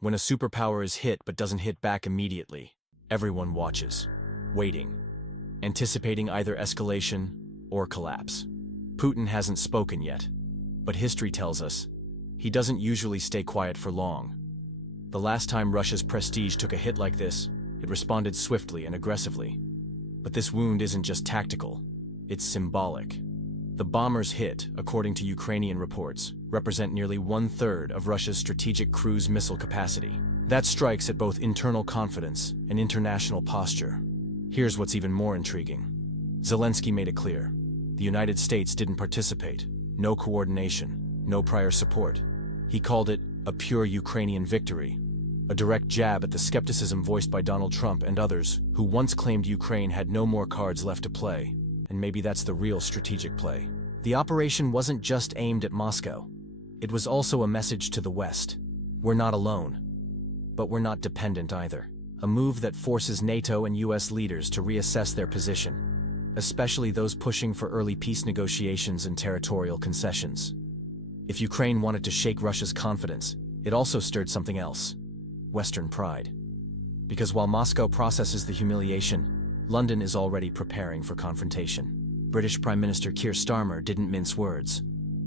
When a superpower is hit but doesn't hit back immediately, everyone watches, waiting, anticipating either escalation or collapse. Putin hasn't spoken yet, but history tells us he doesn't usually stay quiet for long. The last time Russia's prestige took a hit like this, it responded swiftly and aggressively. But this wound isn't just tactical, it's symbolic. The bombers hit, according to Ukrainian reports, represent nearly 1/3 of Russia's strategic cruise missile capacity. That strikes at both internal confidence and international posture. Here's what's even more intriguing. Zelensky made it clear. The United States didn't participate. No coordination, no prior support. He called it a pure Ukrainian victory, a direct jab at the skepticism voiced by Donald Trump and others who once claimed Ukraine had no more cards left to play. And maybe that's the real strategic play. The operation wasn't just aimed at Moscow. It was also a message to the West. We're not alone. But we're not dependent either. A move that forces NATO and US leaders to reassess their position, especially those pushing for early peace negotiations and territorial concessions. If Ukraine wanted to shake Russia's confidence, it also stirred something else: Western pride. Because while Moscow processes the humiliation, London is already preparing for confrontation. British Prime Minister Keir Starmer didn't mince words.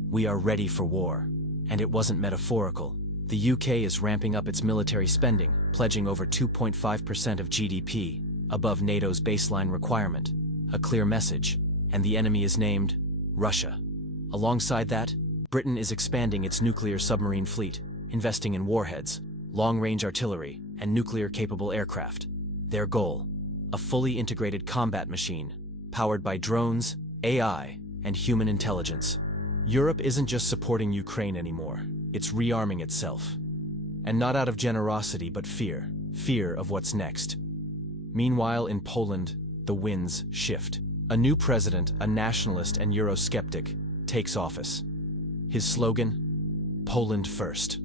We are ready for war. And it wasn't metaphorical. The UK is ramping up its military spending, pledging over 2.5% of GDP, above NATO's baseline requirement. A clear message, and the enemy is named Russia. Alongside that, Britain is expanding its nuclear submarine fleet, investing in warheads, long-range artillery, and nuclear-capable aircraft. Their goal: a fully integrated combat machine, powered by drones, AI, and human intelligence. Europe isn't just supporting Ukraine anymore, it's rearming itself. And not out of generosity but fear of what's next. Meanwhile, in Poland, the winds shift. A new president, a nationalist and Eurosceptic, takes office. His slogan: Poland first.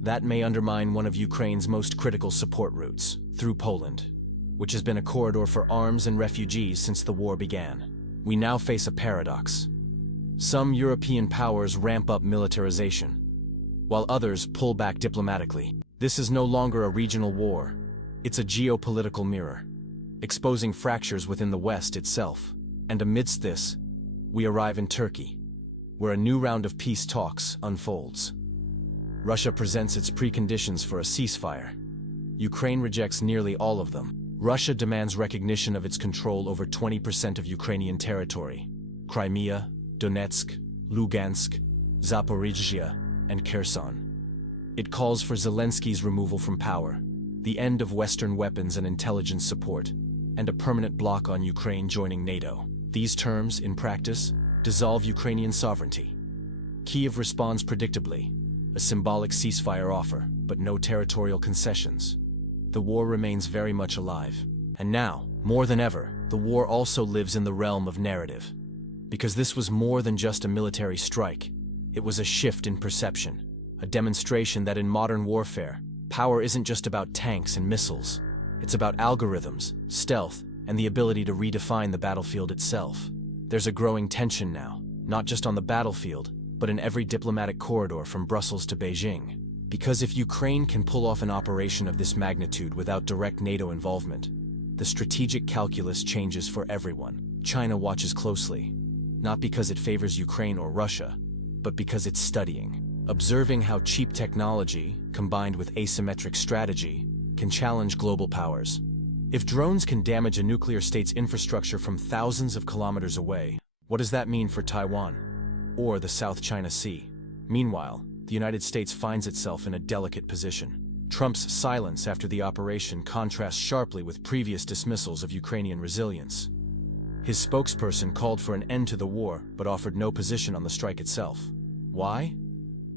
That may undermine one of Ukraine's most critical support routes, through Poland, which has been a corridor for arms and refugees since the war began. We now face a paradox. Some European powers ramp up militarization, while others pull back diplomatically. This is no longer a regional war. It's a geopolitical mirror, exposing fractures within the West itself. And amidst this, we arrive in Turkey, where a new round of peace talks unfolds. Russia presents its preconditions for a ceasefire. Ukraine rejects nearly all of them. Russia demands recognition of its control over 20% of Ukrainian territory: Crimea, Donetsk, Lugansk, Zaporizhzhia, and Kherson. It calls for Zelensky's removal from power, the end of Western weapons and intelligence support, and a permanent block on Ukraine joining NATO. These terms, in practice, dissolve Ukrainian sovereignty. Kyiv responds predictably: a symbolic ceasefire offer, but no territorial concessions. The war remains very much alive. And now, more than ever, the war also lives in the realm of narrative. Because this was more than just a military strike. It was a shift in perception, a demonstration that in modern warfare, power isn't just about tanks and missiles. It's about algorithms, stealth, and the ability to redefine the battlefield itself. There's a growing tension now, not just on the battlefield, but in every diplomatic corridor from Brussels to Beijing. Because if Ukraine can pull off an operation of this magnitude without direct NATO involvement, the strategic calculus changes for everyone. China watches closely, not because it favors Ukraine or Russia, but because it's studying, observing how cheap technology, combined with asymmetric strategy, can challenge global powers. If drones can damage a nuclear state's infrastructure from thousands of kilometers away, what does that mean for Taiwan or the South China Sea? Meanwhile, the United States finds itself in a delicate position. Trump's silence after the operation contrasts sharply with previous dismissals of Ukrainian resilience. His spokesperson called for an end to the war but offered no position on the strike itself. Why?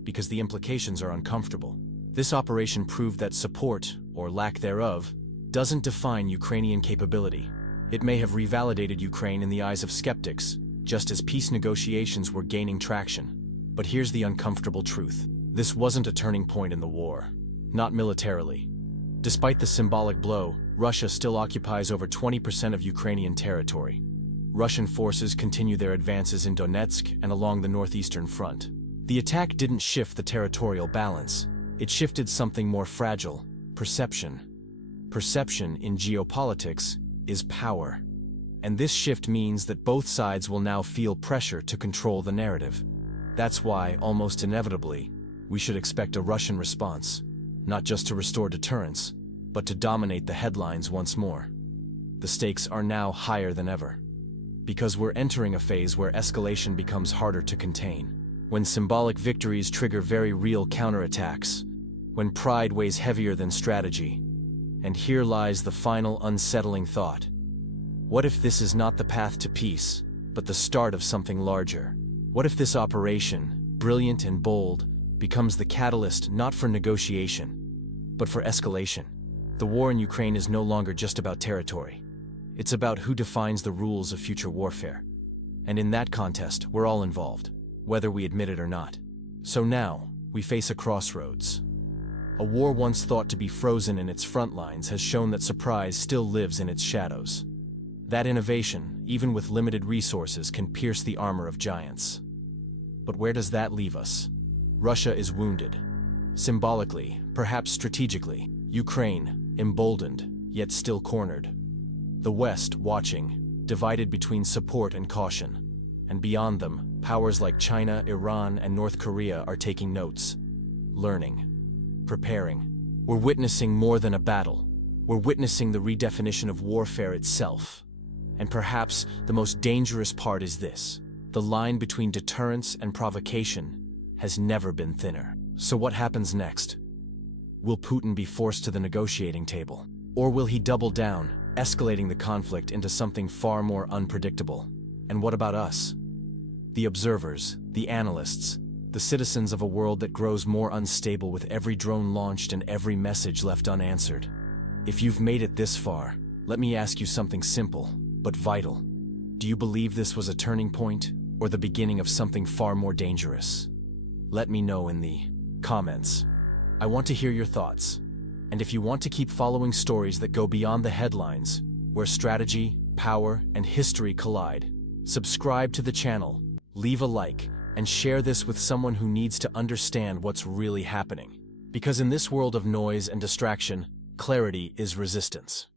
Because the implications are uncomfortable. This operation proved that support, or lack thereof, doesn't define Ukrainian capability. It may have revalidated Ukraine in the eyes of skeptics, just as peace negotiations were gaining traction. But here's the uncomfortable truth. This wasn't a turning point in the war. Not militarily. Despite the symbolic blow, Russia still occupies over 20% of Ukrainian territory. Russian forces continue their advances in Donetsk and along the northeastern front. The attack didn't shift the territorial balance. It shifted something more fragile: perception. Perception in geopolitics is power. And this shift means that both sides will now feel pressure to control the narrative. That's why, almost inevitably, we should expect a Russian response, not just to restore deterrence, but to dominate the headlines once more. The stakes are now higher than ever, because we're entering a phase where escalation becomes harder to contain, when symbolic victories trigger very real counterattacks, when pride weighs heavier than strategy. And here lies the final unsettling thought. What if this is not the path to peace, but the start of something larger? What if this operation, brilliant and bold, becomes the catalyst not for negotiation, but for escalation? The war in Ukraine is no longer just about territory. It's about who defines the rules of future warfare. And in that contest, we're all involved, whether we admit it or not. So now, we face a crossroads. A war once thought to be frozen in its front lines has shown that surprise still lives in its shadows. That innovation, even with limited resources, can pierce the armor of giants. But where does that leave us? Russia is wounded. Symbolically, perhaps strategically. Ukraine, emboldened, yet still cornered. The West, watching, divided between support and caution. And beyond them, powers like China, Iran, and North Korea are taking notes, learning, preparing. We're witnessing more than a battle. We're witnessing the redefinition of warfare itself. And perhaps the most dangerous part is this: the line between deterrence and provocation has never been thinner. So what happens next? Will Putin be forced to the negotiating table? Or will he double down, escalating the conflict into something far more unpredictable? And what about us? The observers, the analysts, the citizens of a world that grows more unstable with every drone launched and every message left unanswered. If you've made it this far, let me ask you something simple, but vital. Do you believe this was a turning point, or the beginning of something far more dangerous? Let me know in the comments. I want to hear your thoughts. And if you want to keep following stories that go beyond the headlines, where strategy, power, and history collide, subscribe to the channel, leave a like, and share this with someone who needs to understand what's really happening. Because in this world of noise and distraction, clarity is resistance.